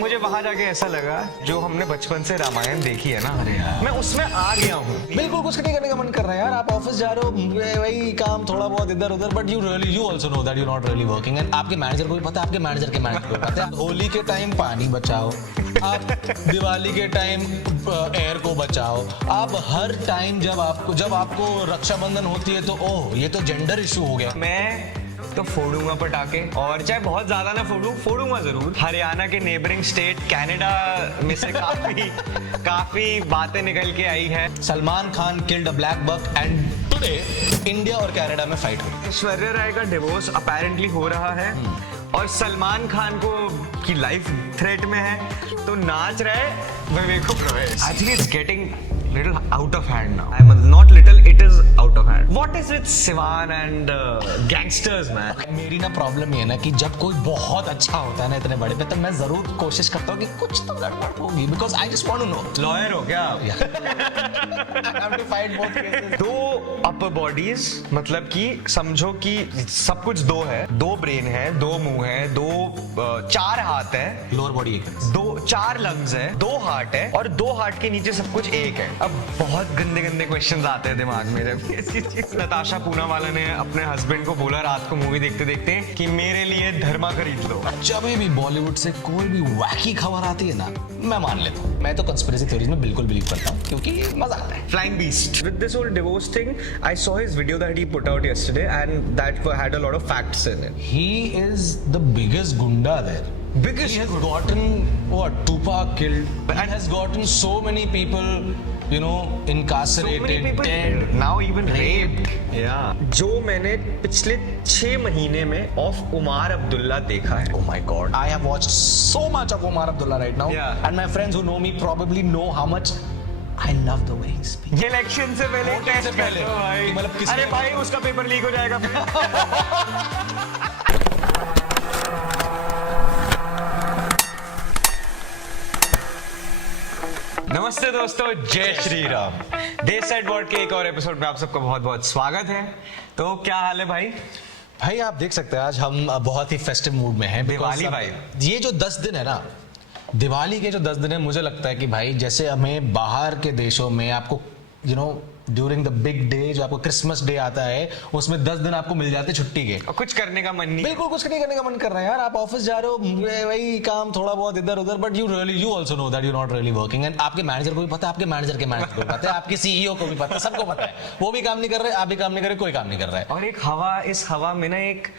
मुझे वहां जाके ऐसा लगा जो हमने बचपन से रामायण देखी है ना, मैं उसमें आ गया हूँ। बिल्कुल कुछ नहीं करने का मन कर रहा है यार। आप ऑफिस जा रहे हो, वही काम थोड़ा बहुत इधर उधर, but you also know that you not really working. And आपके मैनेजर को भी पता है, आपके मैनेजर के मैनेजर को भी पता है। होली के टाइम पानी बचाओ, आप दिवाली के टाइम एयर को बचाओ, आप हर टाइम जब आपको रक्षाबंधन होती है तो ओह ये तो जेंडर इशू हो गया। मैं तो फोड़ूंगा पटाखे, और चाहे बहुत ज्यादा ना फोड़ूंगा जरूर। हरियाणा के नेबरिंग स्टेट कनाडा में से काफी बातें निकल के आई है। Salman Khan killed a black buck and today India और कनाडा में फाइट हुई। ऐश्वर्या राय का डिवोर्स अपेरेंटली हो रहा है और सलमान खान को की लाइफ थ्रेट में है, तो नाच रहा है Vivek Oberoi. I think it's getting little out of hand now. I mean, not little, it is out of hand. What is with Sivan and gangsters, man? मेरी ना प्रॉब्लम ये है ना कि जब कोई बहुत अच्छा होता है ना इतने बड़े पे, तो मैं जरूर कोशिश करता हूँ कि कुछ तो गड़बड़ होगी, because I just want to know. Lawyer हो क्या आप? I have to fight both cases. दो अपर बॉडीज, मतलब कि समझो कि सब कुछ दो है, दो ब्रेन है, दो मुंह है, चार हाथ है, लोअर बॉडी एक है, दो चार लंग्स है, दो हार्ट है, और दो हार्ट के नीचे सब कुछ एक है। अब बहुत गंदे गंदे क्वेश्चंस आते हैं दिमाग में जब ऐसी चीज। नताशा पूनावाला ने अपने हस्बैंड को बोला रात को मूवी देखते देखते कि मेरे लिए धर्मा खरीद लो। जब भी बॉलीवुड से कोई भी वैकी खबर आती है ना, मैं मान लेता हूँ। मैं तो कंस्पिरेसी थ्योरीज में बिल्कुल बिलीव करता हूँ क्योंकि मजा आता है। Flying Beast. With this whole divorce thing, I saw his video that he put out yesterday, and that had a lot of facts in it. He is the biggest gunda there. Biggest. He has gotten what? Tupac killed, and has gotten so many people, you know, incarcerated, So many people dead, now even raped. Yeah. जो मैंने पिछले 6 महीने में of उमार Abdullah देखा है। Oh my God! I have watched so much of Omar Abdullah right now, Yeah. and my friends who know me probably know how much I love the way he speaks. ये election से पहले Voting से test पहले। कर लो भाई। कि मतलब किसी अरे ने- भाई उसका पेपर लीक हो जाएगा फिर। नमस्ते दोस्तों, जय Shri Ram. Day set word के एक और एपिसोड में आप सबका बहुत बहुत स्वागत है। तो क्या हाल है भाई? भाई आप देख सकते हैं आज हम बहुत ही फेस्टिव मूड में हैं। Diwali because vibe। ये जो 10 दिन है ना, दिवाली के जो 10 दिन है, मुझे लगता है कि भाई जैसे हमें बाहर के देशों में आपको you know during the big day जो आपको क्रिसमस डे आता है, उसमें 10 दिन आपको मिल जाते छुट्टी के। और कुछ करने का मन नहीं। बिल्कुल कुछ नहीं करने का मन कर रहा है यार। आप ऑफिस जा रहे हो, वही काम थोड़ा बहुत इधर उधर, but you also know that you not really working. And आपके मैनेजर को भी पता है, आपके मैनेजर के मैनेजर को भी पता है, आपके सीईओ को भी पता है, सबको पता है। वो भी काम नहीं कर रहे, आप भी काम नहीं कर रहे, कोई काम नहीं कर रहा है। और एक हवा, इस हवा में ना एक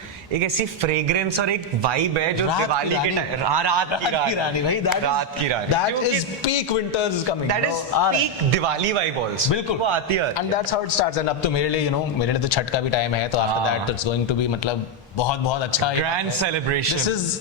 ऐसी फ्रेग्रेंस और एक वाइब है जो दिवाली के टाइम रात की रानी भाई, रात की रानी, that is peak winters is coming, that is peak Diwali vibe also. बिल्कुल वो आती है। And that's how it starts. And अब तो मेरे लिए मेरे लिए तो छठ का भी टाइम है, तो after that it's going to be मतलब बहुत बहुत अच्छा grand celebration.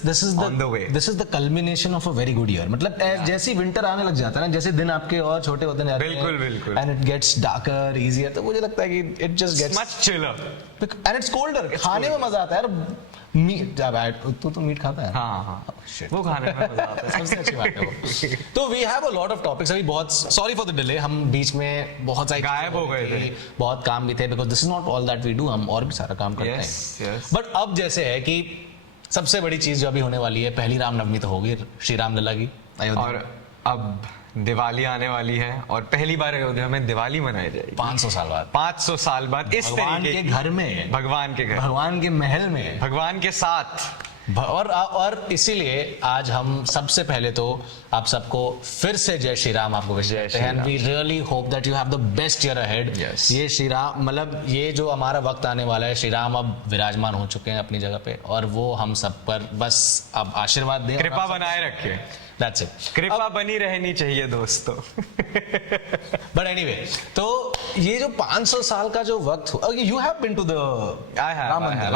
This is the culmination of a very good year. मतलब जैसे विंटर आने लग जाता है ना, जैसे दिन आपके और छोटे होते हैं, बिल्कुल बिल्कुल, and it gets darker easier, तो मुझे लगता है कि it just gets much chiller and it's colder. खाने में मजा आता है यार। मीट जब तू तो मीट खाता है। हाँ, वो खाने में मजा आता है। सबसे अच्छी बात है वो। तो we have a lot of topics. अभी बहुत सॉरी फॉर द डिले, हम बीच में बहुत सारी गायब हो गए थे, बहुत काम भी थे, because this is not all that we do. हम और भी सारा काम करते हैं, बट अब जैसे है कि सबसे बड़ी चीज जो अभी होने वाली है, पहली रामनवमी तो होगी, श्री राम लला की अयोध्या। और अब दिवाली आने वाली है और पहली बार अयोध्या में दिवाली मनाई जाएगी 500 साल बाद। 500 साल बाद इस भगवान तरीके के घर में, भगवान के घर, भगवान के महल में, भगवान के साथ। और इसीलिए आज हम सबसे पहले तो आप सबको फिर से जय श्री राम आपको विश करते हैं। And we really hope that you have the best year ahead. ये श्री राम, मतलब ये जो हमारा वक्त आने वाला है, श्री राम अब विराजमान हो चुके हैं अपनी जगह पे, और वो हम सब पर बस अब आशीर्वाद दें, कृपा बनाए रखे। That's it. कृपा बनी रहनी चाहिए दोस्तों। बट एनीवे, तो ये जो 500 साल का जो वक्त, you have been to the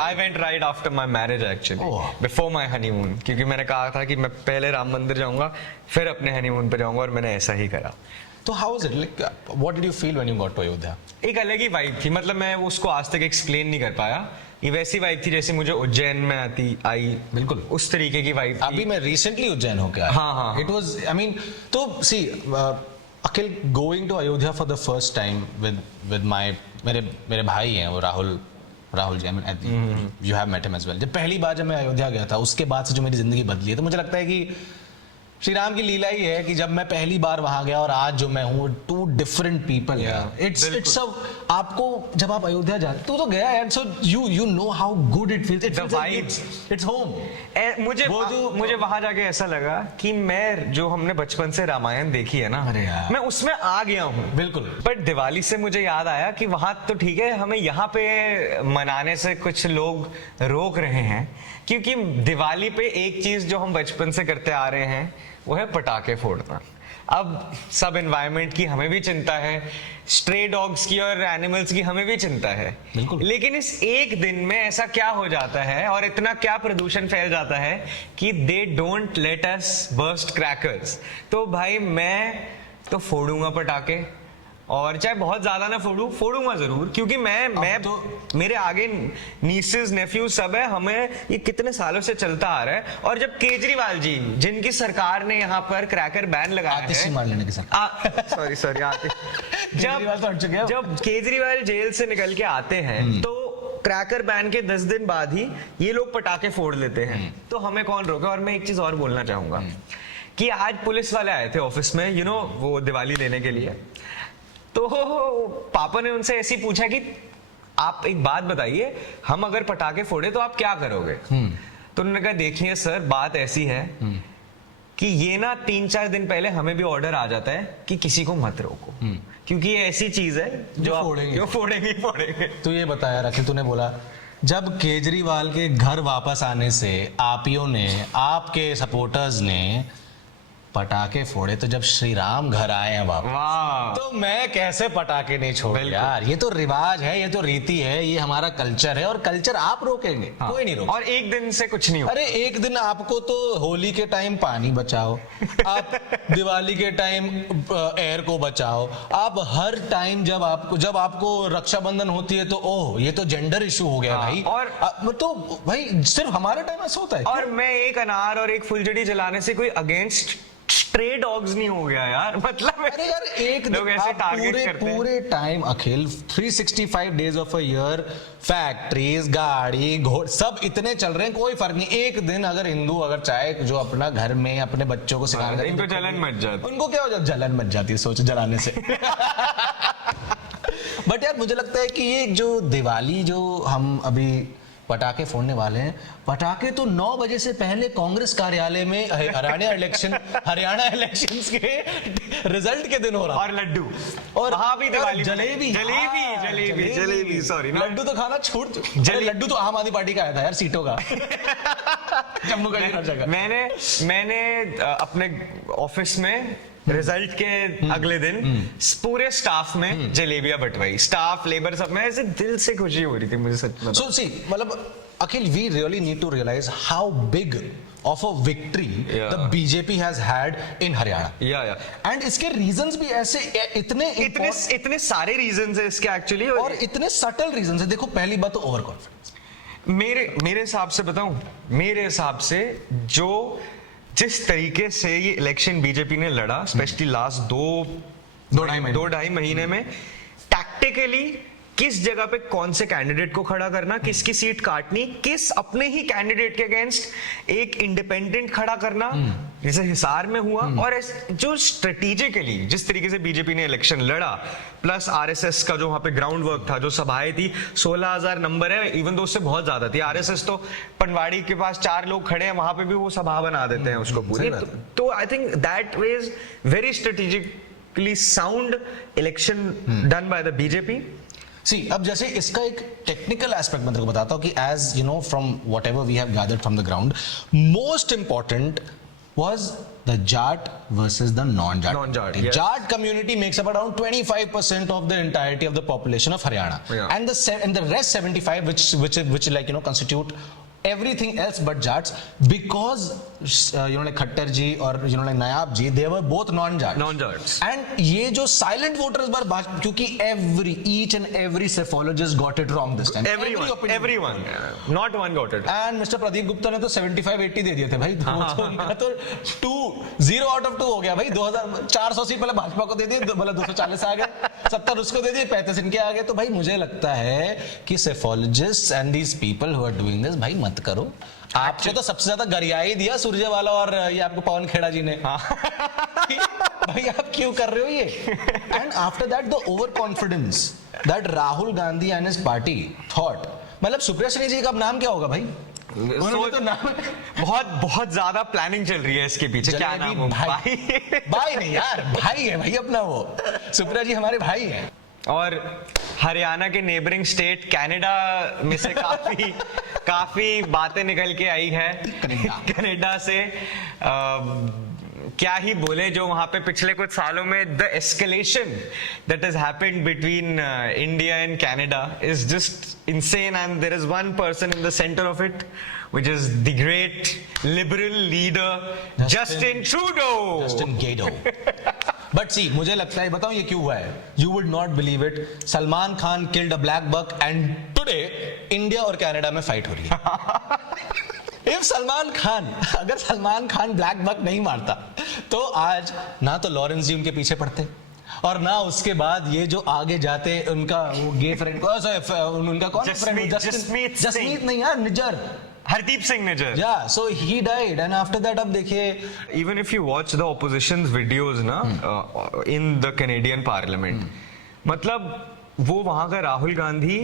I went right after my marriage actually, before my honeymoon, क्योंकि मैंने कहा था कि मैं पहले राम मंदिर जाऊंगा फिर अपने हनीमून पे जाऊंगा, और मैंने ऐसा ही करा। तो how was it, like what did you feel when you got to Ayodhya? एक अलग ही वाइब थी, मतलब मैं उसको आज तक एक्सप्लेन नहीं कर पाया। ये वैसी वाइब थी जैसे मुझे उज्जैन में आई, बिल्कुल उस तरीके की वाइब थी। अभी मैं रिसेंटली उज्जैन होके आया। हाँ। इट वाज, आई मीन, तो see Akhil going to Ayodhya for the first time with my, मेरे भाई हैं वो Rahul ji, I mean you have met him as well. जब पहली बार जब मैं अयोध्या गया था, उसके बाद से जो मेरी जिंदगी बदली है, तो मुझे लगता है कि श्री राम की लीला ही है कि जब मैं पहली बार वहां गया और आज जो मैं हूँ, टू डिफरेंट पीपल। इट्स आपको जब आप अयोध्या जाते तो गया and so you know how good it feels, its home. मुझे वहां जाके ऐसा लगा कि मैं जो हमने बचपन से रामायण देखी है ना, अरे यार, मैं उसमें आ गया हूँ बिल्कुल। बट दिवाली से मुझे याद आया कि वहां तो ठीक है, हमें यहाँ पे मनाने से कुछ लोग रोक रहे हैं, क्योंकि दिवाली पे एक चीज जो हम बचपन से करते आ रहे हैं वो है पटाखे फोड़ना। अब सब एनवायरनमेंट की हमें भी चिंता है, स्ट्रे डॉग्स की और एनिमल्स की हमें भी चिंता है, लेकिन इस एक दिन में ऐसा क्या हो जाता है और इतना क्या प्रदूषण फैल जाता है कि they don't let us burst crackers. तो भाई मैं तो फोड़ूंगा पटाखे, और चाहे बहुत ज्यादा ना फोड़ूंगा जरूर, क्योंकि मैं तो मेरे आगे नीसेस नेफ्यू सब है, हमें ये कितने सालों से चलता आ रहा है। और जब केजरीवाल जी, जिनकी सरकार ने यहाँ पर क्रैकर बैन लगाया है, मार लेने के सॉरी जब केजरीवाल जेल से निकल के आते हैं तो क्रैकर बैन के 10 दिन बाद ही ये लोग पटाखे फोड़ लेते हैं, तो हमें कौन रोके। और मैं एक चीज और बोलना चाहूंगा कि आज पुलिस वाले आए थे ऑफिस में, वो दिवाली लेने के लिए, तो पापा ने उनसे ऐसे पूछा कि आप एक बात बताइए, हम अगर पटाखे फोड़े तो आप क्या करोगे। तो उन्होंने कहा देखिए सर, बात ऐसी है कि ये ना 3-4 दिन पहले हमें भी ऑर्डर आ जाता है कि किसी को मत रोको, क्योंकि ये ऐसी चीज है जो फोड़ेंगे। तो ये बताया अखिल, तूने बोला जब केजरीवाल के घर वापस आने से आपियों ने, आपके सपोर्टर्स ने पटाखे फोड़े, तो जब श्री राम घर आए हैं वापस, तो मैं कैसे पटाखे नहीं छोड़ यार। ये तो रिवाज है, ये तो रीति है, ये हमारा कल्चर है, और कल्चर आप रोकेंगे? कोई नहीं रोके। और एक दिन से कुछ नहीं होगा। अरे एक दिन आपको तो होली के टाइम पानी बचाओ, आप दिवाली के टाइम एयर को बचाओ, आप हर टाइम जब आपको रक्षाबंधन होती है तो ओह ये तो जेंडर इशू हो गया भाई। और तो भाई सिर्फ हमारे टाइम ऐसा होता है। और मैं एक अनार और एक फुलझड़ी जलाने से कोई अगेंस्ट स्ट्रे डॉग्स नहीं हो गया यार, मतलब अरे यार एक लोग ऐसे टारगेट करते हैं पूरे time Akhil 365 days of a year factories, गाड़ी, घोड़ सब इतने चल रहे हैं, कोई फर्क नहीं। एक दिन अगर हिंदू अगर चाहे जो अपना घर में अपने बच्चों को सिखाना, इनको जलन मच जाती, उनको क्या हो जाता, जलन मच जाती है सोच जलाने से। बट यार मुझे लगता है कि ये जो दिवाली जो हम अभी पटाखे फोड़ने वाले हैं, पटाखे तो 9 बजे से पहले कांग्रेस कार्यालय में हरियाणा इलेक्शंस के रिजल्ट के दिन हो रहा, और लड्डू, और वहां भी दिवाली, जलेबी सॉरी, लड्डू तो खाना छूट, लड्डू तो आम आदमी पार्टी का आया था यार, सीटों का। जम्मू का हर जगह। मैंने अपने ऑफिस में रिजल्ट के अगले दिन पूरे स्टाफ में जलेबियां बंटवाई, स्टाफ लेबर सब में, ऐसे दिल से खुशी हो रही थी मुझे सच में। So see, मतलब अखिल, we really need to realize how big of a victory the BJP has had in Haryana. And इसके reasons भी ऐसे इतने सारे reasons है इसके actually, और इतने subtle reasons है। देखो पहली बात तो ओवर कॉन्फिडेंस। मेरे हिसाब से बताऊं, मेरे हिसाब से जिस तरीके से ये इलेक्शन बीजेपी ने लड़ा, स्पेशली लास्ट दो ढाई महीने में, टैक्टिकली किस जगह पे कौन से कैंडिडेट को खड़ा करना, किसकी सीट काटनी, किस अपने ही कैंडिडेट के अगेंस्ट एक इंडिपेंडेंट खड़ा करना, जैसे हिसार में हुआ, और जो स्ट्रेटेजिकली जिस तरीके से बीजेपी ने इलेक्शन लड़ा, प्लस आरएसएस का जो वहां पे ग्राउंड वर्क था, जो सभाएं थी, 16,000 नंबर है, इवन दो उससे बहुत ज्यादा थी। आरएसएस तो पनवाड़ी के पास 4 लोग खड़े हैं, वहां पे भी वो सभा बना देते हैं उसको पूरी। तो I think that was very strategically sound election done by the BJP. See अब जैसे इसका एक टेक्निकल एस्पेक्ट मैं तेरे को बताता हूँ कि as you know from whatever we have gathered from the ground, most important was the Jat versus the non-Jat. Yes. Jat community makes up around 25% of the entirety of the population of Haryana, and the rest 75, which like constitute everything else but Jats, because like Khattar ji or like Nayab ji, they were both non-Jats. And ये जो silent voters bar, क्योंकि each and every psephologist got it wrong this time. Everyone, not one got it. And Mr. Pradeep Gupta ने तो 75-80 दे दिए थे भाई, तो 0 out of 2 हो गया भाई। 2400 सीट पहले भाजपा को दे दिए, मतलब 240 आ गए, 70 उसको दे दिए, 35 इनके आ गए। तो भाई मुझे लगता है कि psephologists and these people who are doing this, भाई मत करो। आपको तो सबसे ज्यादा गरियाई दिया सुरजेवाला और ये आपको पवन खेड़ा जी ने। भाई आप क्यों कर रहे हो ये? And after that the over confidence that Rahul Gandhi and his party thought, मतलब सुप्रिया श्री जी का अब नाम क्या होगा भाई? उन्होंने तो नाम बहुत बहुत ज्यादा प्लानिंग चल रही है इसके पीछे। क्या नाम हो भाई? भाई नहीं यार, भाई है भाई अपना वो, सुप्रिया जी हमारे भाई हैं। और हरियाणा के नेबरिंग स्टेट कनाडा में से काफी बातें निकल के आई है कनाडा से। क्या ही बोले, जो वहां पे पिछले कुछ सालों में the escalation that has happened between India and Canada is just insane, and there is one person in the centre of it which is the great liberal leader Justin Trudeau. But see, मुझे लगता है, बताऊं ये क्यों हुआ है? You would not believe it, Salman Khan killed a black buck and today India और Canada में फाइट हो रही है। इफ सलमान खान, अगर सलमान खान ब्लैक बक नहीं मारता तो आज ना तो लॉरेंस जी उनके पीछे पड़ते और ना उसके बाद ये जो आगे जाते उनका वो गे फ्रेंड उनका कौन फ्रेंड? जसमीत नहीं यार, Nijjar, Hardeep Singh Nijjar. Yeah, so he died, and after that अब देखिए, even if you watch the opposition's videos ना in the Canadian Parliament, मतलब वो वहां का राहुल गांधी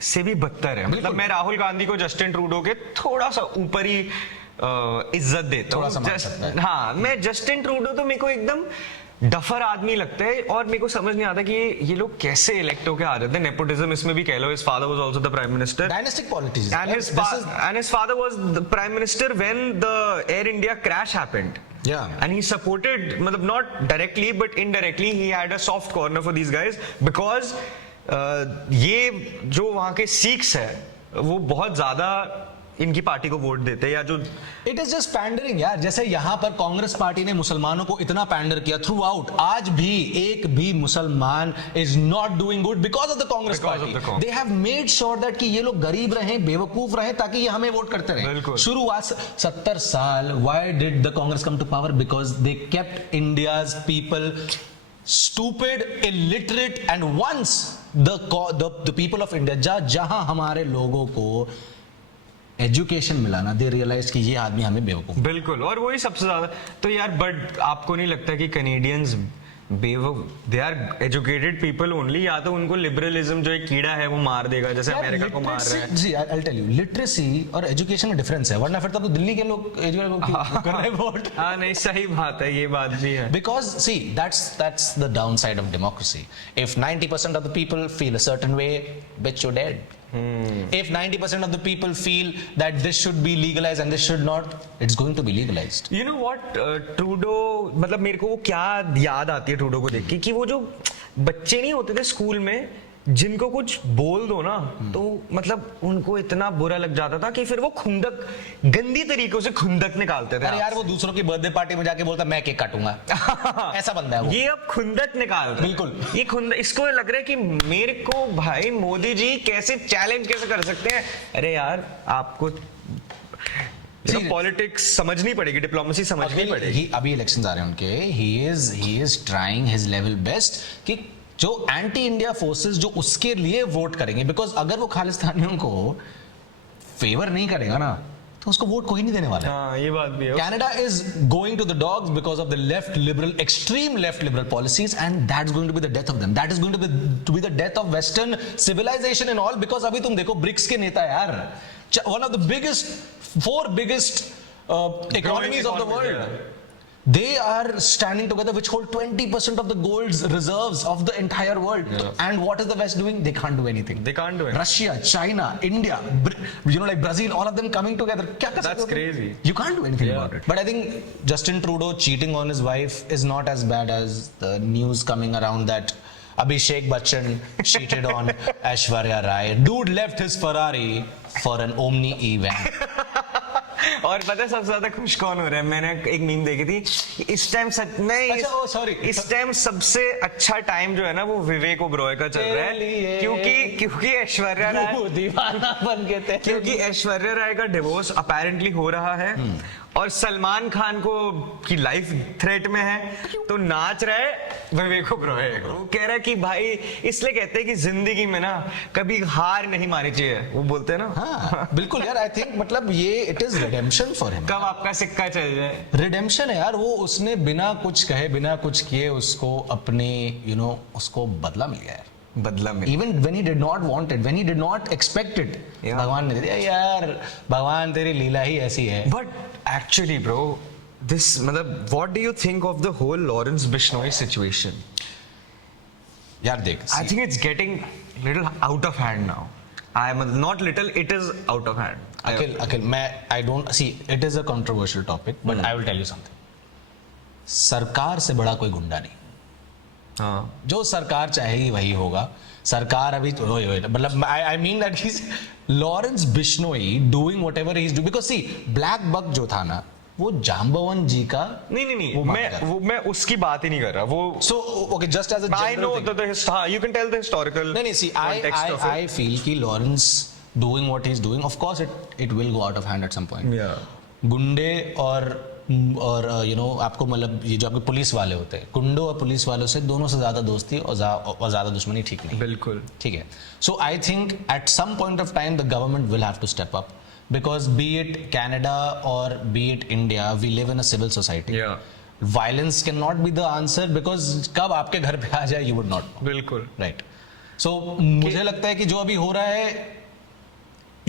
से भी बदतर है। मतलब मैं राहुल गांधी को जस्टिन ट्रूडो के थोड़ा सा ऊपर ही इज्जत देता हूँ। हाँ, मैं जस्टिन ट्रूडो तो मेरे को एकदम डफर आदमी लगता है और मेरे को समझ नहीं आता कि ये लोग कैसे इलेक्ट होके आ जाते हैं। नेपोटिज्म इसमें भी कह लो। His father was also the prime minister. Dynastic politics. And his father was the prime minister when the Air India crash happened. Yeah. And he supported, मतलब not directly but indirectly he had a soft corner for these guys because ये जो वहाँ के Sikhs है वो बहुत ज्यादा इनकी पार्टी को वोट देते हैं, या जो इट इज जस्ट पैंडरिंग यार। जैसे यहाँ पर कांग्रेस पार्टी ने मुसलमानों को इतना पैंडर किया थ्रू आउट, आज भी एक भी मुसलमान is not doing good because of the Congress party. They have made sure that कि ये लोग गरीब रहें, बेवकूफ रहें, ताकि ये हमें वोट करते रहें। शुरुआत 70 साल, why did the Congress come to power? Because they kept India's people stupid, illiterate, and once the people of India, जहां हमारे लोगों को एजुकेशन मिला ना, दे रियलाइज कि ये आदमी हमें बेवकूफ। बिल्कुल, और वही सबसे ज्यादा तो यार, बट आपको नहीं लगता कि Canadians they are educated people only, या तो उनको लिबरलिज्म जो एक कीड़ा है वो मार देगा जैसे अमेरिका को मार रहा है। जी, आई टेल यू, लिटरेसी और एजुकेशन में डिफरेंस है, वरना फिर तो दिल्ली के लोग कर रहे हैं वोट। हाँ नहीं, सही बात है, ये बात भी है। Because see, that's the downside of democracy. If 90% of the people feel a certain way, bitch, you're dead. If 90% of the people feel that this should be legalized and this should not, it's going to be legalized. You know what, Trudeau, मतलब मेरे को वो क्या याद आती है Trudeau को देख के, कि वो जो बच्चे नहीं होते थे स्कूल में जिनको कुछ बोल दो ना तो मतलब उनको इतना बुरा लग जाता था कि फिर वो खुंदक, गंदी तरीकों से खुंदक निकालते थे। अरे यार, वो दूसरों की बर्थडे पार्टी में जाके बोलता मैं केक काटूंगा, ऐसा बंदा है वो। ये अब खुंदक निकाल रहा है। बिल्कुल, ये खुंदक, इसको लग रहा है कि मेरे को भाई मोदी जी कैसे चैलेंज कैसे कर सकते हैं। अरे यार, आपको पॉलिटिक्स समझनी पड़ेगी, डिप्लोमेसी समझनी पड़ेगी। अभी इलेक्शंस आ रहे हैं उनके, he is trying his level best कि जो एंटी इंडिया फोर्सेस जो उसके लिए वोट करेंगे, बिकॉज अगर वो खालिस्तानियों को फेवर नहीं करेगा ना तो उसको वोट कोई नहीं देने वाला है। हाँ, ये बात भी है। Canada is going to the dogs because of the left liberal, extreme left liberal policies, and that's going to be the death of them. That is going to be the death of Western civilization and all, because अभी तुम देखो BRICS के नेता यार, one of the four biggest economies of the world. They are standing together, which hold 20% of the gold's reserves of the entire world. Yeah. And what is the West doing? They can't do anything. They can't do anything. Russia, China, India, like Brazil, all of them coming together. That's crazy. You can't do anything about it. But I think Justin Trudeau cheating on his wife is not as bad as the news coming around that Abhishek Bachchan cheated on Aishwarya Rai. Dude left his Ferrari for an Omni E-van. और पता है सबसे ज्यादा खुश कौन हो रहा है? मैंने एक मीम देखी थी, इस टाइम इस टाइम सबसे अच्छा टाइम जो है ना वो विवेक ओबरॉय का चल रहा है, क्योंकि ऐश्वर्या राय दीवाना बन गए थे, क्योंकि ऐश्वर्या राय का डिवोर्स अपेरेंटली हो रहा है और सलमान खान को की लाइफ थ्रेट में है तो नाच रहा है विवेक ओबरॉय। वो कह रहा है कि भाई, इसलिए कहते हैं कि जिंदगी में ना कभी हार नहीं माननी चाहिए, वो बोलते हैं ना। हाँ बिल्कुल यार, आई थिंक मतलब ये it is redemption for him. कब आपका सिक्का चल जाए, रिडेम्पशन है यार। वो उसने बिना कुछ कहे बिना कुछ किए उसको अपने उसको बदला मिल गया यार। बदला में even when he did not want it, when he did not expect it, भगवान ने दे दिया यार। भगवान तेरी लीला ही ऐसी है। बट एक्चुअली ब्रो, दिस मतलब what do you think of the whole Lawrence Bishnoi situation? यार देख, I think it's getting little out of hand now. I am not little, it is out of hand. Akhil मैं I don't see it is a controversial topic, but I will tell you something. सरकार से बड़ा कोई गुंडा नहीं। हाँ, जो सरकार चाहेगी वही होगा। सरकार अभी तो मतलब I mean that he is Lawrence Bishnoi doing whatever he is do, because see black buck जो था ना, वो जाम्बवन जी का नहीं मैं उसकी बात ही नहीं कर रहा। वो so okay, just as a I know you can tell the historical नहीं see context of it. I feel कि Lawrence doing what he is doing, of course it will go out of hand at some point. Yeah. गुंडे और आपको मतलब ये जो आपके police वाले होते हैं, गुंडों और पुलिस वालों से दोनों से ज्यादा दोस्ती और ज्यादा दुश्मनी ठीक नहीं। बिल्कुल ठीक है। So I think at some point of time the government will have to step up, because be it Canada or be it India, we live in a civil society. Yeah. Violence cannot be the answer, because कब आपके घर पे आ जाए you would not know. बिल्कुल Right. So मुझे लगता है कि जो अभी हो रहा है,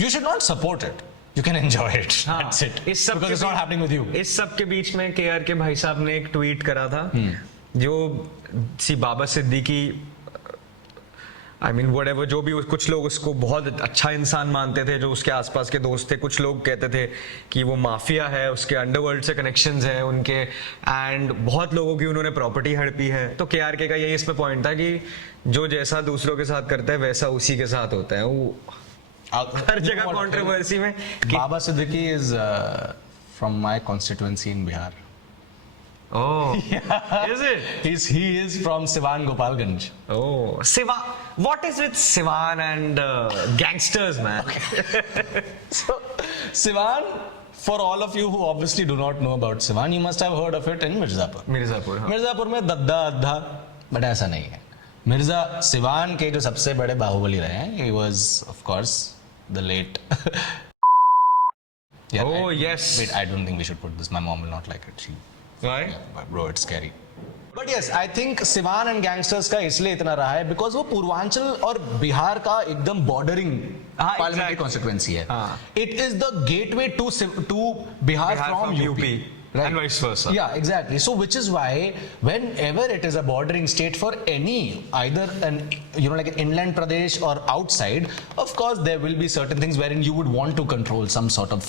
you should not support it. You can enjoy it. That's it. Because it's not happening with you. इस सब के बीच में KR के भाई साहब ने एक ट्वीट करा था जो सी बाबा सिद्दीकी, आई मीन whatever, जो भी कुछ लोग उसको बहुत अच्छा इंसान मानते थे, जो उसके आसपास के दोस्त थे, कुछ लोग कहते थे कि वो माफिया है, उसके अंडरवर्ल्ड से कनेक्शंस है उनके, एंड बहुत लोगों की उन्होंने प्रॉपर्टी हड़पी है। तो KRK का यही इस पे पॉइंट था कि जो जैसा दूसरों के साथ करता है वैसा उसी के साथ होता है। वो हर जगह कंट्रोवर्सी में बाबा Siddiqui is from my constituency in Bihar. Oh, is it? He is from Siwan, Gopalganj. Oh, Sivan. What is with Sivan and gangsters, man? So, Siwan, for all of you who obviously do not know about Siwan, you must have heard of it in Mirzapur. Mirzapur, हाँ. मिर्जापुर में दद्दा अद्धा, but ऐसा नहीं है। सिवान के जो सबसे बड़े बाहुबली रहे हैं, he was of course the late. Oh, yes. Wait, I don't think we should put this. My mom will not like it. Why? Yeah, bro, it's scary. But yes, I think Siwan and gangsters का इसलिए इतना रहा है because वो पूर्वांचल और बिहार का एकदम bordering parliamentary constituency है। It is the gateway to Bihar from UP. Right. And vice versa. Yeah, exactly. So which is why whenever it is a bordering state for any, either an like an inland Pradesh or outside, of course there will be certain things wherein you would want to control some sort of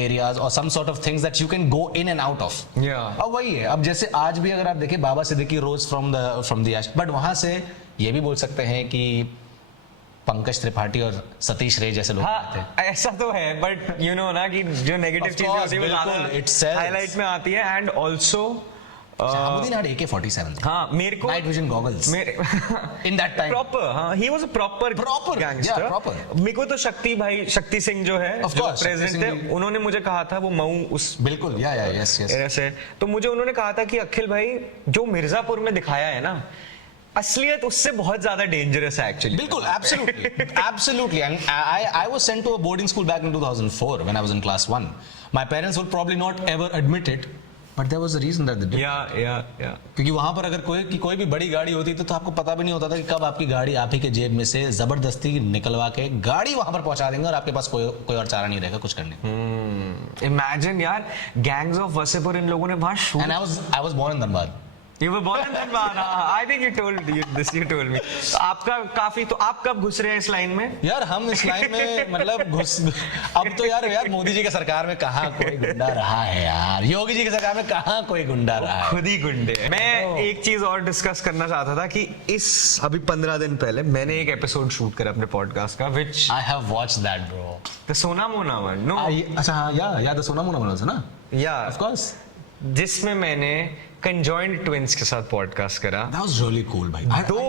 areas or some sort of things that you can go in and out of. Yeah. अब वही है। अब जैसे आज भी अगर आप देखें बाबा सिद्दीकी रोज फ्रॉम द एश, बट वहां से ये भी बोल सकते हैं कि पंकज त्रिपाठी और सतीश रे जैसे लोग थे। ऐसा तो है, बट यू नो ना कि जो नेगेटिव चीजें होती है वो ज्यादा हाईलाइट में आती है। And also Shahabuddin had AK-47 हाँ, मेरे को night vision goggles in that time proper, हाँ, he was a proper gangster. yeah, proper. मेरे को तो शक्ति सिंह जो है, जो प्रेसिडेंट थे, उन्होंने मुझे कहा था, वो मऊ उस बिल्कुल यस ऐसे, तो मुझे उन्होंने कहा था कि अखिल भाई जो मिर्जापुर में दिखाया है ना, असलियत उससे बहुत ज्यादा डेंजरस है एक्चुअली। बिल्कुल, absolutely. And I was sent to a boarding school back in 2004 when I was in class 1. My parents would probably not ever admit it, but there was a reason that they did. Yeah. क्योंकि वहां पर अगर कोई भी बड़ी गाड़ी होती तो आपको पता भी नहीं होता था कि कब आपकी गाड़ी आप ही के जेब में से जबरदस्ती निकलवा के गाड़ी वहां पर पहुंचा देंगे और आपके पास कोई और चारा नहीं रहेगा कुछ करने का। इमेजिन यार, गैंग्स ऑफ वसेपुर इन लोगों ने वहां shoot. And I was born in Dhanbad. You were born in Dhanbad. I think you told me. तो आपका काफी, तो आप कब घुस रहे हैं इस लाइन में? यार हम इस लाइन में मतलब अब तो यार मोदी जी की सरकार में कहाँ कोई गुंडा रहा है यार, योगी जी की सरकार में कहाँ कोई गुंडा रहा है, खुद ही गुंडे। मैं एक चीज और डिस्कस करना चाहता था कि अभी 15 दिन पहले मैंने एक एपिसोड शूट करा अपने पॉडकास्ट का, which I have watched that bro. The Sona Mona one. No. अच्छा हाँ, या the Sona Mona was ना? Yeah. Of course. जिसमें मैंने कंजॉइंट ट्विंस के साथ पॉडकास्ट करा। That was really cool भाई। दो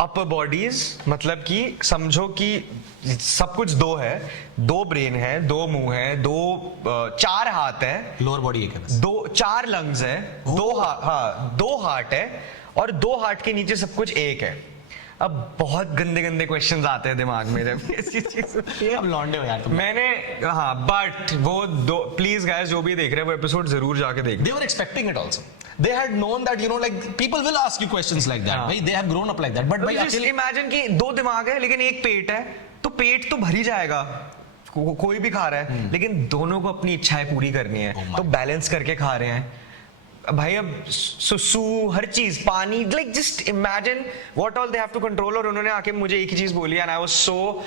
अपर बॉडीज, मतलब कि समझो कि सब कुछ दो है, 2 ब्रेन है, 2 मुंह है, 4 हाथ है, लोअर बॉडी एक है बस। 4 लंग्स है, 2 हार्ट है, और 2 हार्ट के नीचे सब कुछ एक है। अब बहुत गंदे गंदे क्वेश्चंस आते हैं दिमाग में जब ऐसी चीज होती है। अब लौंडे हो यार तुम। मैंने हाँ, बट वो प्लीज गाइस जो भी देख रहे हैं वो एपिसोड जरूर जाके देख। They were expecting it also. They had known that, you know, like people will ask you questions like that. भाई they have grown up like that. But भाई Just अकेले imagine कि 2 दिमाग है लेकिन एक पेट है, तो पेट तो भर ही जाएगा, कोई भी खा रहा है, लेकिन दोनों को अपनी इच्छाएं पूरी करनी है, तो बैलेंस करके खा रहे हैं भाई। अब सुसु, हर चीज, पानी, like just imagine what all they have to control. और उन्होंने आके मुझे एक ही चीज बोली and I was so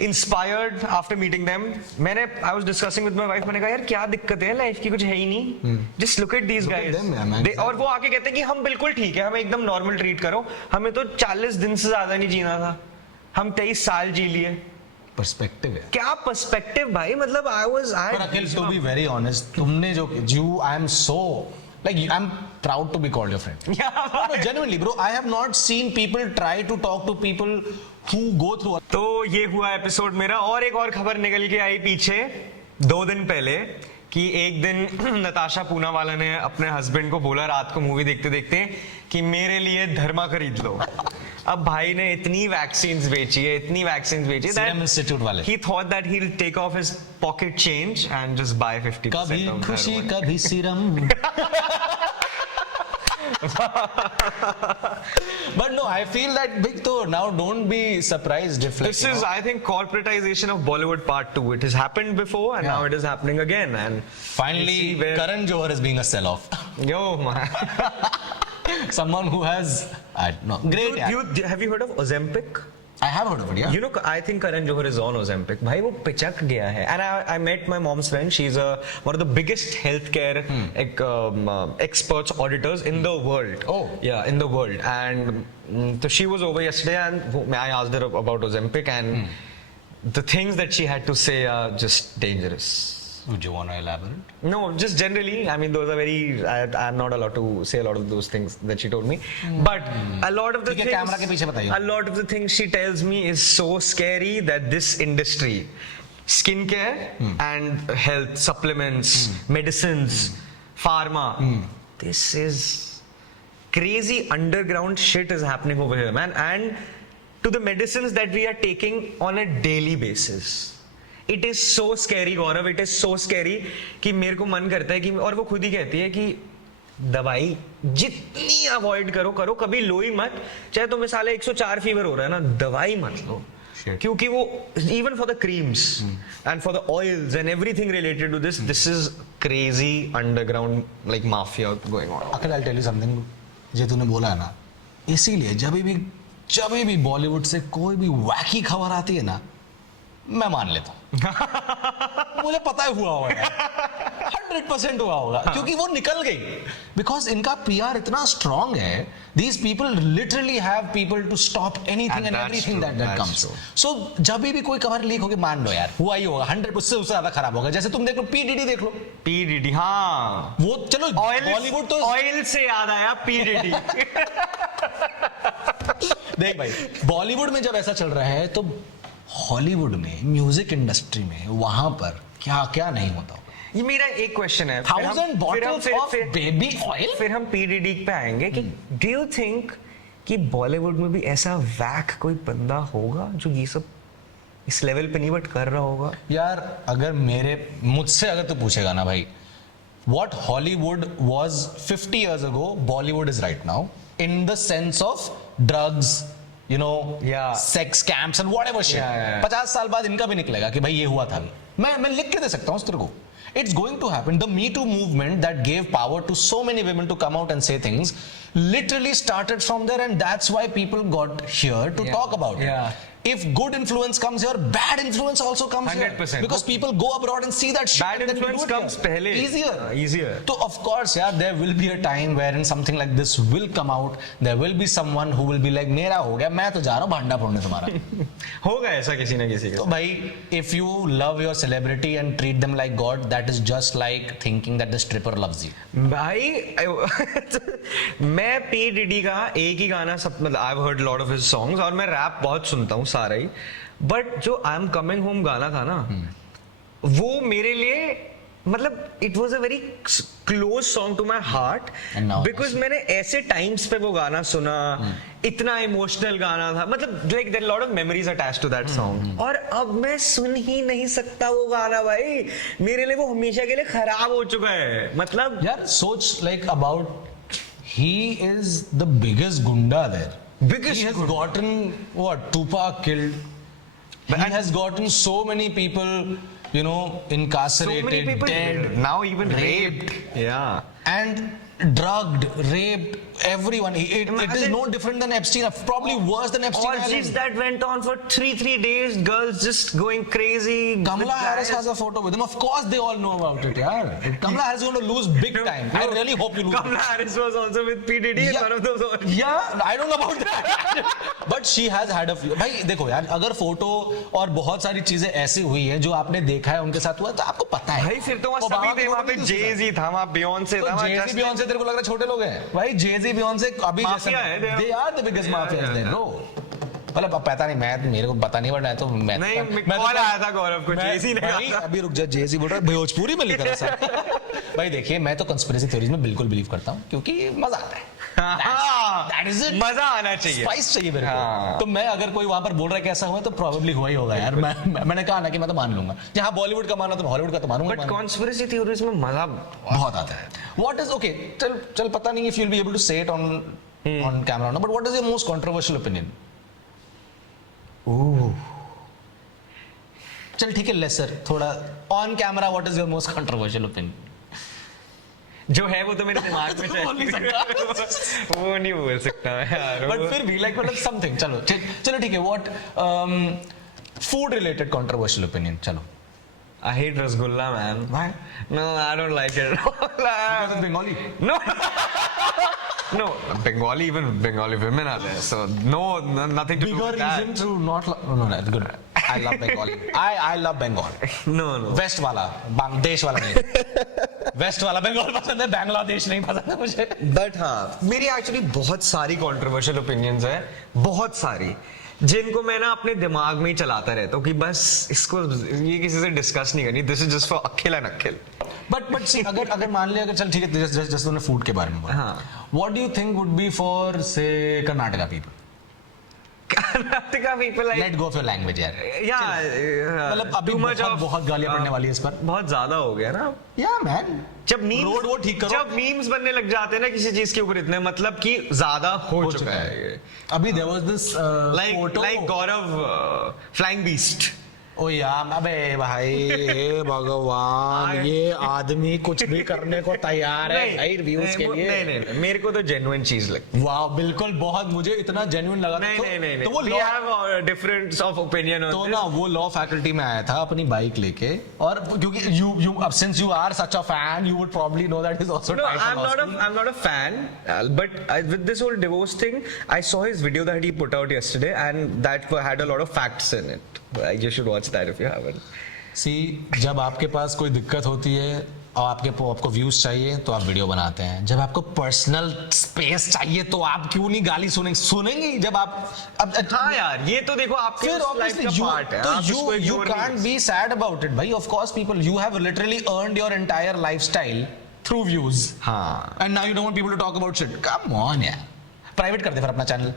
inspired after meeting them. I was discussing with my wife, मैंने कहा यार क्या दिक्कत है, लाइफ की कुछ है ही नहीं, just look at these guys. और वो आके कहते हैं कि हम बिल्कुल ठीक है, हमें एकदम नॉर्मल ट्रीट करो, हमें तो 40 दिन से ज्यादा नहीं जीना था, हम 23 साल जी लिए। पर्सपेक्टिव है। क्या पर्सपेक्टिव भाई, मतलब पर अखिल, to be very honest, तुमने जो I am so like I'm proud to be called your friend. No, genuinely bro, I have not seen people try to talk to people who go through. तो ये हुआ episode मेरा। और एक और खबर निकल के आई पीछे 2 दिन पहले कि एक दिन नताशा पूनावाला ने अपने हस्बैंड को बोला रात को मूवी देखते देखते कि मेरे लिए धर्मा खरीद लो। अब भाई ने इतनी वैक्सीन्स बेची है, इतनी वैक्सीन्स बेची है, Serum Institute वाले। he thought that he'll take off his pocket change and just buy 50% कभी of खुशी heroin. कभी serum. But no, I feel that big though. Now don't be surprised if like, This is, I think, corporatization of Bollywood part 2. It has happened before and now it is happening again. And finally you see where- Karan Johar is being a sell-off. Yo, man. Someone who has, I don't know, great. Have you heard of Ozempic? I have heard of it, yeah. You know, I think Karan Johar is on Ozempic. भाई वो पिचक गया है. And I met my mom's friend. She's one of the biggest healthcare experts, auditors in the world. Oh. Yeah, in the world. And so she was over yesterday and I asked her about Ozempic and the things that she had to say are just dangerous. Would you want to elaborate? No, just generally. I mean, those are very. I'm not allowed to say a lot of those things that she told me. But a lot of the ठीक है, camera के पीछे बताइए। a lot of the things she tells me is so scary that this industry, skincare and health supplements, medicines, pharma, this is crazy underground shit is happening over here, man. And to the medicines that we are taking on a daily basis. It is so scary Gaurav, it is so scary कि मेरे को मन करता है कि, और वो खुद ही कहती है कि दवाई जितनी अवॉइड करो करो, कभी लो ही मत। चाहे तुम्हें साले 104 फीवर हो रहा है ना, दवाई मत लो। क्योंकि वो even for the creams and for the oils and everything related to this is crazy underground like mafia going on. Akhil, I'll tell you something, जो तूने बोला है ना, इसीलिए जब भी बॉलीवुड से कोई भी वैकी खबर आती है ना, मैं मान लेता हूँ। मुझे पता है हुआ होगा, 100% हुआ होगा, क्योंकि वो निकल गई। बिकॉज इनका PR इतना स्ट्रॉन्ग है, these people literally have people to stop anything and everything that comes. So जब भी कोई खबर लीक होगी, मान लो यार हुआ ही होगा, 100% उससे ज्यादा खराब होगा। जैसे तुम देख लो PDD, देख लो PDD, हाँ वो, चलो बॉलीवुड तो ऑयल से याद आया PDD। देख भाई, बॉलीवुड में जब ऐसा चल रहा है तो हॉलीवुड में, म्यूजिक इंडस्ट्री में, वहां पर क्या क्या नहीं होता होगा। ये मेरा एक क्वेश्चन है। 1000 bottles of baby oil? फिर हम PDD पे आएंगे कि डू यू थिंक कि बॉलीवुड में भी ऐसा वैक कोई बंदा होगा जो ये सब इस लेवल पे नहीं बट कर रहा होगा? यार अगर मुझसे अगर तू पूछेगा ना भाई, what Hollywood was 50 years ago, Bollywood is right now, in the sense of drugs, you know, Yeah. sex camps and whatever shit. Yeah. 50 साल बाद इनका भी निकलेगा कि भाई ये हुआ था। मैं लिख के दे सकता हूँ तेरे को। It's going to happen. The Me Too movement that gave power to so many women to come out and say things literally started from there, and that's why people got here to talk about it. Yeah. If good influence comes here, bad influence also comes 100%. here. Because people go abroad and see that shit. Bad and then influence do it comes here. पहले। Easier. So of course, yeah, there will be a time wherein something like this will come out. There will be someone who will be like, मेरा हो गया, मैं तो जा रहा हूँ भांडा फोड़ने तुम्हारा। होगा ऐसा किसी ना किसी तो का। भाई, if you love your celebrity and treat them like God, that is just like thinking that the stripper loves you. भाई मैं P Diddy का एक ही गाना सब, मतलब I've heard a lot of his songs और मैं रैप बहुत सुनता हूँ सारा ही, बट जो आई एम कमिंग होम गाना था ना, वो मेरे लिए मतलब it was a very close song to my heart, because मैंने ऐसे टाइम्स पे वो गाना सुना, इतना इमोशनल गाना था, मतलब like there lot of memories attached to that song, और अब मैं सुन ही नहीं सकता वो गाना भाई, मेरे लिए वो हमेशा के लिए खराब हो चुका है, मतलब यार सोच like about he is the biggest gunda there. Biggest he has gunda. gotten what Tupac killed. He has gotten so many people, you know, so incarcerated, many people dead, now even raped. Yeah. and drugged, raped, everyone. It is Imagine- no different than Epstein, probably worse than Epstein Orgies Island. that went on for three days, girls just going crazy. Kamala with Harris guys. has a photo with him. Of course, they all know about it. Yeah, Kamala Harris is going to lose big time. I really hope you lose. Kamala Harris was also with P Diddy in Yeah. one of those orgies. Yeah, I don't know about that. But she has had a few. भाई देखो यार, अगर photo और बहुत सारी चीजें ऐसी हुई है जो आपने देखा है उनके साथ हुआ, तो आपको पता है भाई फिर तो वहाँ ओबामा सभी थे, के वहाँ लोग पे भी थे Jay-Z था, वहाँ Beyonce था, वहाँ जेजी Justin- बियॉन्से तेरे को लग रहा है छोटे लोग हैं भाई? जेजी बियॉन्से अभी Mafia है, they are- they are the biggest mafias there bro. मतलब अब पता नहीं, मैं मेरे को पता नहीं, बट मैं तो नहीं, कॉल आया था गौरव को, Jay-Z ने कहा था। अभी रुक जा, जेजी बोल रहा है भोजपुरी में लिखा था सर। भाई देखिए, मैं तो कंस्पिरेसी थ्योरीज में बिल्कुल बिलीव करता हूँ, क्योंकि मजा आता है, हाँ, that is it. मजा आना चाहिए, स्पाइस चाहिए मेरे हाँ। को। तो मैं अगर कोई वहां पर बोल रहा है कि ऐसा हुआ, तो प्रोबेबली हुआ ही होगा यार। मैंने कहा ना कि मैं तो मान लूंगा, जहाँ बॉलीवुड का माना तो हॉलीवुड का तो मानूंगा। बट कॉन्स्पिरेसी थ्योरीज में मजा बहुत आता है। व्हाट इज ओके, चल पता नहीं if you will be able to say it on camera, but what is your most controversial opinion? चल ठीक है, लेसर थोड़ा on camera, what is your most controversial opinion? जो है वो तो मेरे दिमाग में बोल नहीं है, वो नहीं बोल सकता यार, बट फिर भी लाइक मतलब समथिंग, चलो ठीक है, what food related controversial opinion? चलो। I hate rasgulla, man. Why? No, I don't like it. Because it's Bengali. No. No, Bengali, even Bengali women are there, so nothing to do Bigger with that. reason to not no, that's good. I love Bengali. I love Bengal. No. West वाला, बांग्लादेश वाला नहीं। Waste वाला बंगाल पसंद है, बांग्लादेश नहीं पसंद है मुझे। बट हाँ, मेरी एक्चुअली बहुत सारी कंट्रोवर्शियल ओपिनियंस है, बहुत सारी, जिनको मैं ना अपने दिमाग में ही चलाता रहता हूँ कि बस इसको ये किसी से डिस्कस नहीं करनी, this is just for Akhil and Akhil. But see, अगर मान लिया, अगर चल ठीक है, जस्ट तूने फूड के बारे में बोला, हाँ। What do you think would be for say Karnataka people? Karnataka people like let go of your language यार। या मतलब अभी बहुत गालियां पड़ने वाली है इस पर। बहुत ज्यादा हो गया ना, या मैन, जब मीम्स रोड वो ठीक करो। जब मीम्स बनने लग जाते हैं ना किसी चीज के ऊपर, इतने मतलब कि ज्यादा हो चुका है ये। अभी there was this photo, like Gaurav flying beast. ओ यार, अबे भाई, हे भगवान, ये आदमी कुछ भी करने को तैयार है भाई व्यूज के लिए। नहीं, मेरे को तो जेन्युइन चीज लगती। वाह, बिल्कुल, बहुत मुझे इतना जेन्युइन लगा। नहीं, तो वो we have difference of opinion on तो this. ना वो लॉ फैकल्टी में आया था अपनी बाइक लेके, और क्योंकि you अब since you are such a fan, you would probably know that he's also No, tied to I'm not a fan, but with this whole divorce thing, I saw his video that he put out yesterday, and that had a lot of facts in it. You should watch that if you haven't. सी, जब आपके पास कोई दिक्कत होती है और आपको views चाहिए, तो आप वीडियो बनाते हैं। जब आपको पर्सनल स्पेस चाहिए, तो आप क्यों नहीं गाली सुनेंगे जब आप अब हाँ यार, ये तो देखो आपके फिर उस life obviously का part है, तो आप इसको you ignore नहीं can't be sad about it भाई। Of course people, you have literally earned your entire lifestyle through views, हाँ। and now you don't want people to talk about shit. Come on यार, private कर दे फिर अपना channel.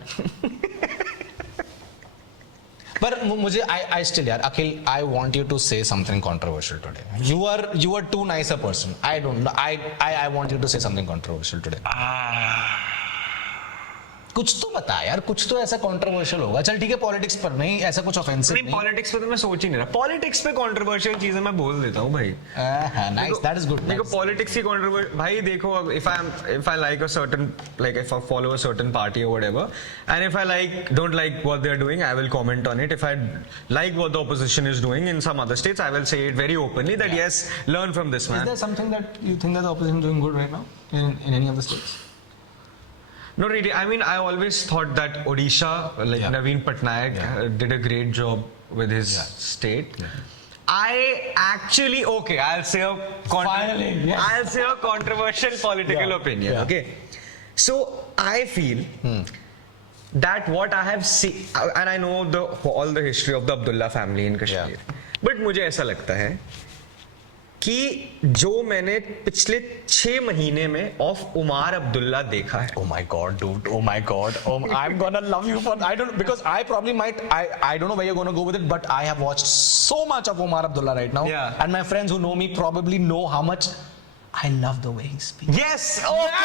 पर मुझे I still यार, अखिल, I want you to say something controversial today. You are too nice a person. I don't know. I want you to say something controversial today. कुछ तो बता यार, कुछ तो ऐसा कंट्रोवर्शियल होगा। चल ठीक है, पॉलिटिक्स पर नहीं, ऐसा कुछ ऑफेंसिव नहीं, पॉलिटिक्स पे तो मैं सोच ही नहीं रहा। पॉलिटिक्स पे कंट्रोवर्शियल चीजें मैं बोल देता हूँ भाई। Nice, that is good. देखो पॉलिटिक्स की कंट्रोवर्सी भाई, देखो if I like a certain, like if I follow a certain party or whatever, and if I don't like what they are doing, I will comment on it. If I like what the opposition is doing in some other states, I will say it very openly that yes, learn from this, man. Is there something that you think that the opposition is doing good right now in any of the states? No, really. I mean, I always thought that Odisha, like Naveen Patnaik, did a great job with his state. I actually, okay, I'll say a controversial political opinion. Okay, so I feel that what I have seen, and I know all the history of the Abdullah family in Kashmir, but मुझे ऐसा लगता है कि जो मैंने पिछले 6 महीने में ऑफ उमार अब्दुल्ला देखा है. Oh my God, dude. Oh my God. I'm gonna love you for because I probably might. I don't know where you're gonna go with it, but I have watched so much of Omar Abdullah right now. Yeah. And my friends who know me probably know how much I love the way he speaks. Yes, okay.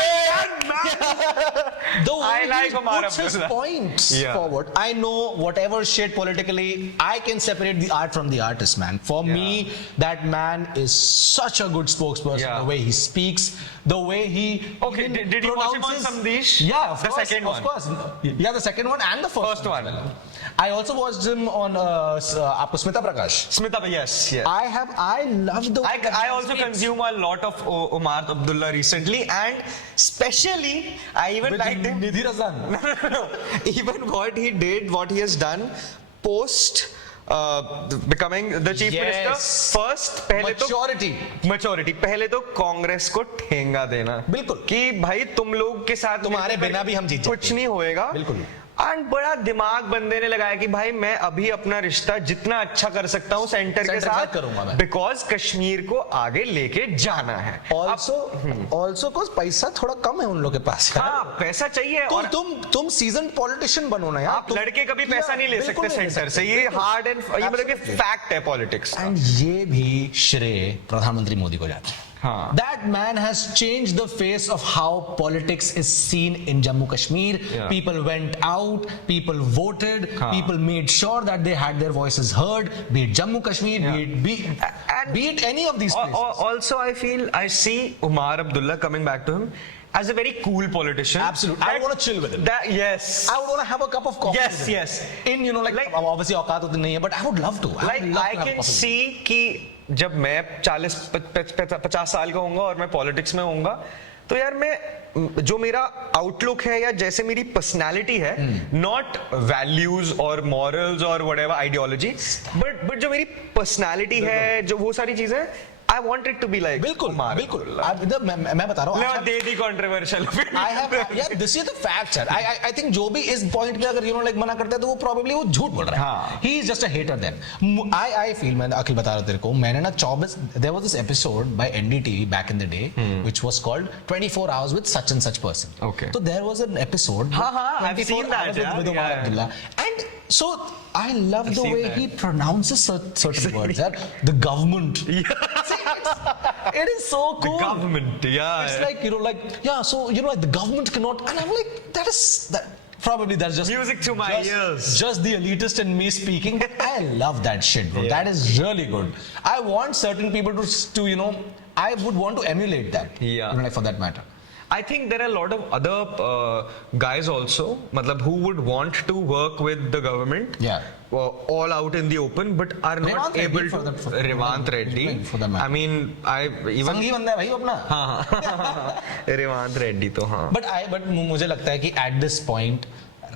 The way I like he Omar puts his Abdullah. points Yeah. forward. I know whatever shit politically, I can separate the art from the artist, man. For me, that man is such a good spokesperson. Yeah. The way he speaks, the way he Okay, even did you watch him on pronounces- Sandesh? Yeah, of The course, second one. Of course. Yeah, the second one and the first one. as well. I also watched him on आपको स्मिता प्रकाश. Smita, yes. I love the. way that I he also speaks. consume a lot of Omar Abdullah recently, and especially I even With liked him. Nidhi Razan. Even what he did, what he has done post becoming the chief Yes. minister. First, पहले तो Maturity. पहले तो कांग्रेस को ठेंगा देना. बिल्कुल. कि भाई तुम लोग के साथ तुम्हारे बिना भी हम जीत जाएंगे. कुछ नहीं होएगा. बिल्कुल. एंड बड़ा दिमाग बंदे ने लगाया कि भाई मैं अभी अपना रिश्ता जितना अच्छा कर सकता हूँ सेंटर के सेंटर के साथ साथ करूंगा मैं. बिकॉज कश्मीर को आगे लेके जाना है. Also cause पैसा थोड़ा कम है उन लोग के पास. हाँ, पैसा चाहिए. तो और तुम सीजन पॉलिटिशियन बनो ना यार. आप लड़के कभी पैसा नहीं ले सकते सेंटर से. ये हार्ड एंड ये मतलब कि फैक्ट है पॉलिटिक्स. एंड ये भी श्रेय प्रधानमंत्री मोदी को जाता है. हाँ. That man has changed the face of how politics is seen in Jammu Kashmir. Yeah. People went out, people voted, हाँ. people made sure that they had their voices heard, be it Jammu Kashmir, Yeah. be it any of these places. Also, I see Umar Abdullah coming back to him as a very cool politician. Absolutely. I want to chill with him. Yes. I would want to have a cup of coffee. Yes, with him. yes. In like obviously औकात उतनी नहीं है, but I would love to. I can see कि जब मैं 40-50 साल का होऊंगा और मैं पॉलिटिक्स में होऊंगा तो यार मैं जो मेरा आउटलुक है या जैसे मेरी पर्सनालिटी है, नॉट वैल्यूज और मॉरल्स और व्हाटएवर आइडियोलॉजी, बट जो मेरी पर्सनालिटी है, जो वो सारी चीजें, I want it to be like बिल्कुल. मैं बता रहा हूँ. दे दी controversial. This is the fact, sir. I think जो भी इस पॉइंट पे अगर like मना करता है तो वो probably वो झूठ बोल रहा है. हाँ. He is just a hater then. I feel, मैं अखिल बता रहा हूँ तेरे को, मैंने ना 24, there was this episode by NDTV back in the day which was called 24 hours with such and such person. Okay. So there was an episode. हाँ, I've 24 seen that, hours yeah, with Omar yeah. Abdullah. And so I love the seen way that. he pronounces certain words. The government. See, it is so cool. Government, yeah. It's like so like the government cannot, and I'm like, that's probably that's just Music to my ears. Just the elitist in me speaking, but I love that shit, bro. Yeah. That is really good. I want certain people to I would want to emulate that. Yeah. Like for that matter. I think there are a lot of other guys also, matlab, who would want to work with the government. Yeah. All out in the open, but are not Revant able Reddy to. for the- Revant Reddy. For the matter. I mean, I even. संगी बंदा है भाई अपना. हाँ. Revant Reddy तो हाँ. But मुझे लगता है कि at this point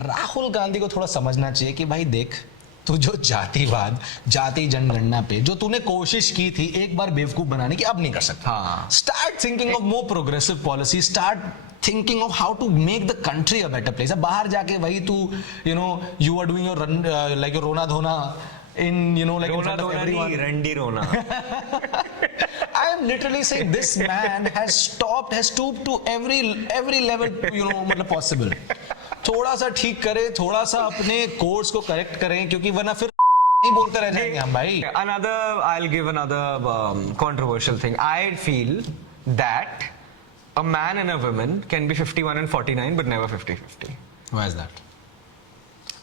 Rahul Gandhi को थोड़ा समझना चाहिए कि भाई देख, तू जो जातिवाद, जाति जनगणना पे जो तूने कोशिश की थी एक बार बेवकूफ बनाने की, अब नहीं कर सकता. हाँ. Start thinking of more progressive policy. Start thinking of how to make the country a better place. अब बाहर जाके वही तू you are doing your run like your रोना धोना in like in front of everyone. रंडी रोना. I am literally saying this man has stooped to every level मतलब possible. थोड़ा सा ठीक करे, थोड़ा सा अपने कोर्स को करेक्ट करें, क्योंकि वरना फिर नहीं बोलते रह जाएंगे हम भाई. I'll give another controversial thing. I feel that a man and a woman can be 51 and 49, but never 50-50. Why is that?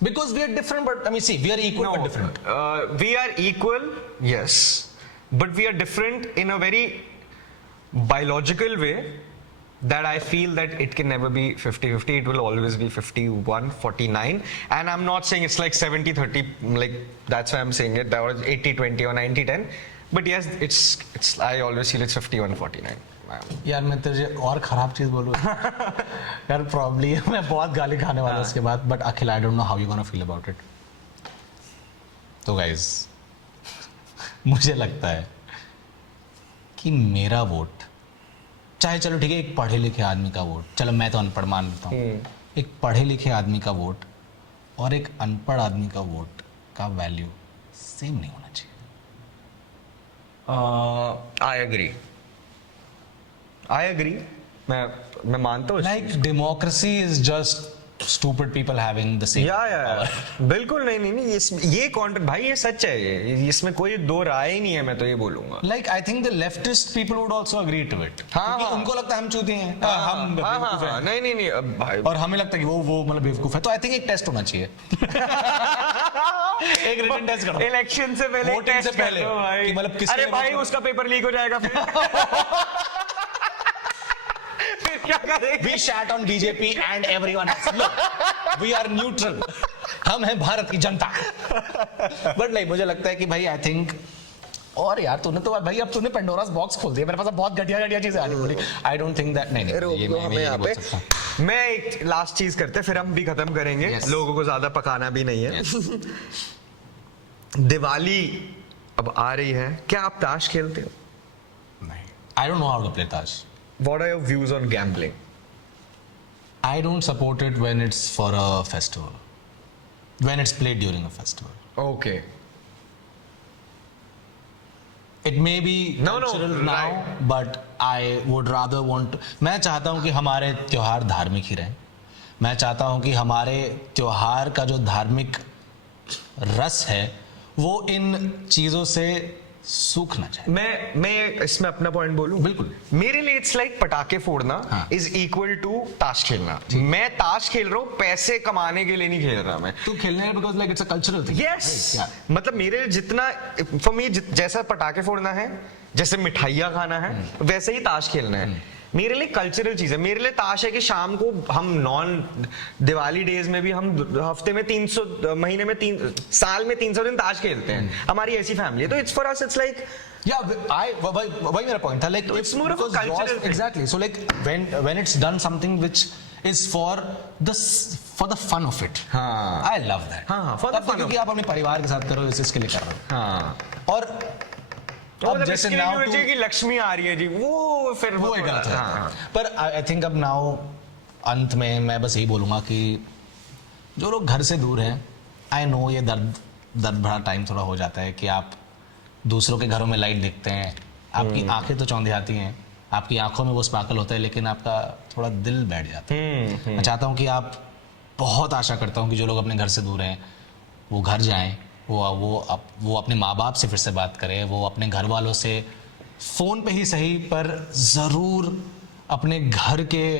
Because we are different, but I mean, see, we are equal but different. We are equal, yes, but we are different in a very biological way that I feel that it can never be 50-50. It will always be 51-49. And I'm not saying it's like 70-30, like that's why I'm saying it, that was 80-20 or 90-10. But yes, it's I always feel it's 51-49. यार मैं तुझे और खराब चीज बोलूँ यार, probably मैं बहुत गाली खाने वाला उसके बाद, but Akhil I don't know how you gonna feel about it. तो गाइस मुझे लगता है कि मेरा वोट, चाहे चलो ठीक है एक पढ़े लिखे आदमी का वोट, चलो मैं तो अनपढ़ मान लेता हूँ, एक पढ़े लिखे आदमी का वोट और एक अनपढ़ आदमी का वोट का वैल्यू सेम नहीं होना चाहिए। आई एग्री, मैं मानता हूँ। Like democracy is just stupid people having the same या बिल्कुल नहीं, ये भाई ये सच है, ये इसमें कोई दो राय ही नहीं है, मैं तो ये बोलूंगा। like I think the leftist people would also agree to it। हाँ, क्योंकि उनको लगता है हम चूते हैं, हम बेवकूफ हैं। नहीं भाई, और हमें लगता है कि वो मतलब बेवकूफ है। तो आई थिंक एक टेस्ट होना चाहिए। एक रिटन टेस्ट करो इलेक्शन से पहले, वोटिंग से पहले, भाई, कि मतलब किसने अरे भाई उसका पेपर लीक हो जाएगा फिर। क्या करेंगे? We shat on BJP and everyone else. Look, we are neutral. हम हैं भारत की जनता। बट नहीं, मुझे लगता है कि भाई आई थिंक, और यार तूने तो भाई अब तूने पेंडोरास बॉक्स खोल दिया, मेरे पास बहुत घटिया चीजें आनी पड़ी। आई डोंट थिंक दैट, नहीं ये मैं यहाँ बोल पे सकता। मैं एक लास्ट चीज करते फिर हम भी खत्म करेंगे। Yes. लोगों को ज्यादा पकाना भी नहीं है। दिवाली अब आ रही है, क्या आप ताश खेलते हो? नहीं, I don't know how to play ताश। What are your views on gambling? I don't support it when it's for a festival. When it's played during a festival. Okay. It may be No, cultural now, right. but I would rather want. मैं चाहता हूँ कि हमारे त्योहार धार्मिक ही रहें। मैं चाहता हूँ कि हमारे त्योहार का जो धार्मिक रस है वो इन चीज़ों से सूख ना जाए। मैं इसमें अपना पॉइंट बोलूं? बिल्कुल। मेरे लिए इट्स लाइक पटाखे फोड़ना इज इक्वल टू ताश खेलना। मैं ताश खेल रहा हूँ, पैसे कमाने के लिए नहीं खेल रहा मैं। तू खेलने because like it's a cultural thing. Yes, मतलब मेरे जितना फॉर मी जैसा पटाखे फोड़ना है, जैसे मिठाइयाँ खाना है, वैसे ही ताश खेलना है। मेरे लिए कल्चरल चीज है। मेरे लिए ताश है कि शाम को हम नॉन दिवाली डेज में भी हम हफ्ते में 300, महीने में साल में 300 दिन ताश खेलते हैं। हमारी ऐसी फैमिली है, तो it's for us it's like, वही मेरा पॉइंट था, like it's more of a cultural thing. Exactly. So like when it's done something which is for the fun of it, हाँ, I love that। हाँ, for the fun of क्योंकि आप अपने परिवार के साथ करो, इसके लिए कर रहे हो। हाँ, और अब जैसे now to कि लक्ष्मी आ रही है जी, वो फिर वो एक गलत है। हाँ। पर आई थिंक अब नाउ अंत में मैं बस यही बोलूंगा कि जो लोग घर से दूर हैं, आई नो ये दर्द भरा टाइम थोड़ा हो जाता है कि आप दूसरों के घरों में लाइट देखते हैं, आपकी आंखें तो चौंधियाती हैं, आपकी आंखों में वो स्पार्कल होता है, लेकिन आपका थोड़ा दिल बैठ जाता है। मैं चाहता हूँ कि आप, बहुत आशा करता हूँ कि जो लोग अपने घर से दूर हैं वो घर जाएं, वो अपने माँ बाप से फिर से बात करें, वो अपने घर वालों से फ़ोन पे ही सही पर ज़रूर अपने घर के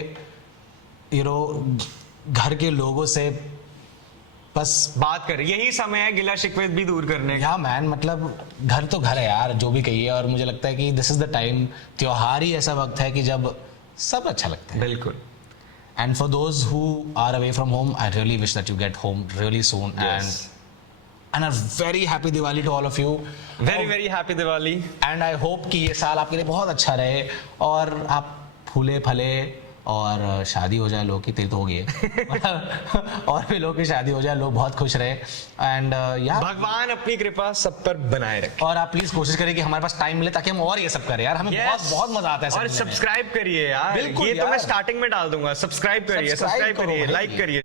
घर के लोगों से बस बात कर। यही समय है गिला शिकवे भी दूर करने का। या मैन, मतलब घर तो घर है यार, जो भी कहिए। और मुझे लगता है कि दिस इज द टाइम, त्योहार ही ऐसा वक्त है कि जब सब अच्छा लगता है। बिल्कुल। And for those who are away from home, I really wish that you get home really soon. And a very happy Diwali to all of you. Very happy Diwali. And I hope कि ये साल आपके लिए बहुत अच्छा रहे और आप फूले फले और शादी हो जाए लोग की, तेरी तो हो गई है। और भी लोग की शादी हो जाए, लोग बहुत खुश रहे। एंड यार भगवान अपनी कृपा सब पर बनाए रखे। और आप प्लीज कोशिश करिए कि हमारे पास टाइम मिले ताकि हम और ये सब करें यार। हमें बहुत मजा आता है। और सब्सक्राइब करिए यार, बिल्कुल ये तो मैं यार। स्टार्टिंग में डाल दूंगा। सब्सक्राइब करिए, सब्सक्राइब करो करिए, भाई। लाइक करिए।